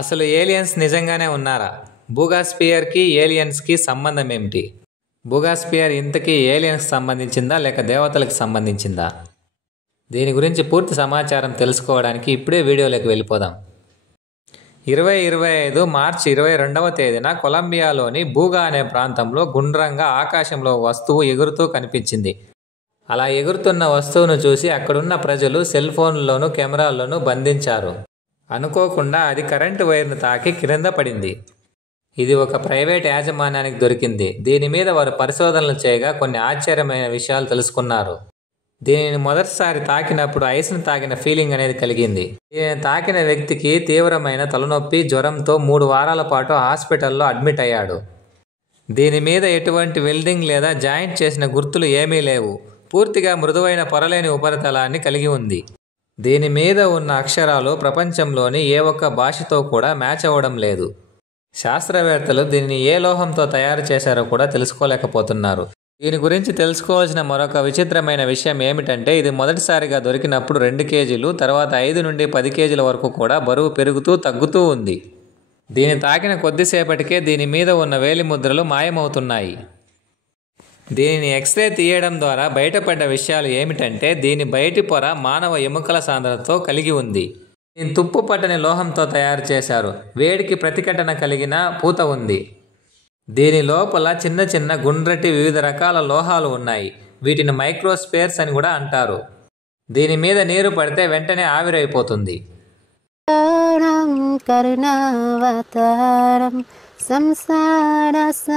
అసలు ఏలియన్స్ నిజంగానే ఉన్నారా? బూగాస్పియర్కి ఏలియన్స్కి సంబంధం ఏమిటి? బూగాస్పియర్ ఇంతకీ ఏలియన్స్కి సంబంధించిందా లేక దేవతలకు సంబంధించిందా? దీని గురించి పూర్తి సమాచారం తెలుసుకోవడానికి ఇప్పుడే వీడియోలోకి వెళ్ళిపోదాం. 2025 మార్చి 22వ తేదీన కొలంబియాలోని బూగా అనే ప్రాంతంలో గుండ్రంగా ఆకాశంలో వస్తువు ఎగురుతూ కనిపించింది. అలా ఎగురుతున్న వస్తువును చూసి అక్కడున్న ప్రజలు సెల్ ఫోన్లలోనూ కెమెరాల్లోనూ బంధించారు. అనుకోకుండా అది కరెంటు వైర్ను తాకి క్రింద పడింది. ఇది ఒక ప్రైవేట్ యాజమాన్యానికి దొరికింది. దీని మీద వారు పరిశోధనలు చేయగా కొన్ని ఆశ్చర్యమైన విషయాలు తెలుసుకున్నారు. దీనిని మొదటిసారి తాకినప్పుడు ఐస్ను తాకిన ఫీలింగ్ అనేది కలిగింది. దీనిని తాకిన వ్యక్తికి తీవ్రమైన తలనొప్పి, జ్వరంతో 3 వారాల పాటు హాస్పిటల్లో అడ్మిట్ అయ్యాడు. దీని మీద ఎటువంటి వెల్డింగ్ లేదా జాయింట్ చేసిన గుర్తులు ఏమీ లేవు. పూర్తిగా మృదువైన పొరలేని ఉపరితలాన్ని కలిగి ఉంది. దీని మీద ఉన్న అక్షరాలు ప్రపంచంలోని ఏ ఒక్క భాషతో కూడా మ్యాచ్ అవ్వడం లేదు. శాస్త్రవేత్తలు దీనిని ఏ లోహంతో తయారు చేశారో కూడా తెలుసుకోలేకపోతున్నారు. దీని గురించి తెలుసుకోవాల్సిన మరొక విచిత్రమైన విషయం ఏమిటంటే ఇది మొదటిసారిగా దొరికినప్పుడు 2 కేజీలు, తర్వాత 5 నుండి 10 కేజీల వరకు కూడా బరువు పెరుగుతూ తగ్గుతూ ఉంది. దీన్ని తాకిన కొద్దిసేపటికే దీని మీద ఉన్న వేలిముద్రలు మాయమవుతున్నాయి. దీనిని ఎక్స్రే తీయడం ద్వారా బయటపడ్డ విషయాలు ఏమిటంటే దీని బయటి పొర మానవ ఎముకల సాంద్రతతో కలిగి ఉంది. దీని తుప్పు పట్టని లోహంతో తయారు చేశారు. వేడికి ప్రతిఘటన కలిగిన పూత ఉంది. దీని లోపల చిన్న చిన్న గుండ్రటి వివిధ రకాల లోహాలు ఉన్నాయి. వీటిని మైక్రోస్పేర్స్ అని కూడా అంటారు. దీని మీద నీరు పడితే వెంటనే ఆవిరైపోతుంది. సంసారసారం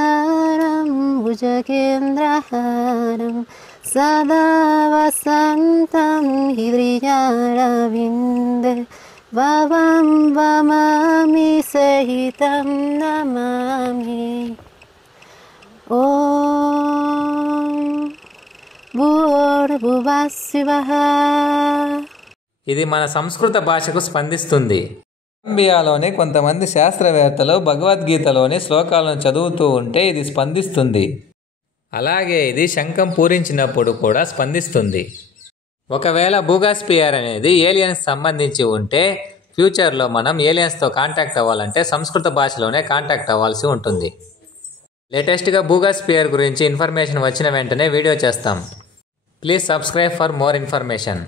భుజగేంద్రహారం సదా వసంతం హృదయారవిందే భవం వమామి సహితం నమామి. ఓం భూర్భువః శివః. ఇది మన సంస్కృత భాషకు స్పందిస్తుంది. కొలంబియాలోని కొంతమంది శాస్త్రవేత్తలు భగవద్గీతలోని శ్లోకాలను చదువుతూ ఉంటే ఇది స్పందిస్తుంది. అలాగే ఇది శంఖం పూరించినప్పుడు కూడా స్పందిస్తుంది. ఒకవేళ బూగాస్పియర్ అనేది ఏలియన్స్ సంబంధించి ఉంటే ఫ్యూచర్లో మనం ఏలియన్స్తో కాంటాక్ట్ అవ్వాలంటే సంస్కృత భాషలోనే కాంటాక్ట్ అవ్వాల్సి ఉంటుంది. లేటెస్ట్గా బూగాస్పియర్ గురించి ఇన్ఫర్మేషన్ వచ్చిన వెంటనే వీడియో చేస్తాం. Please subscribe for more information.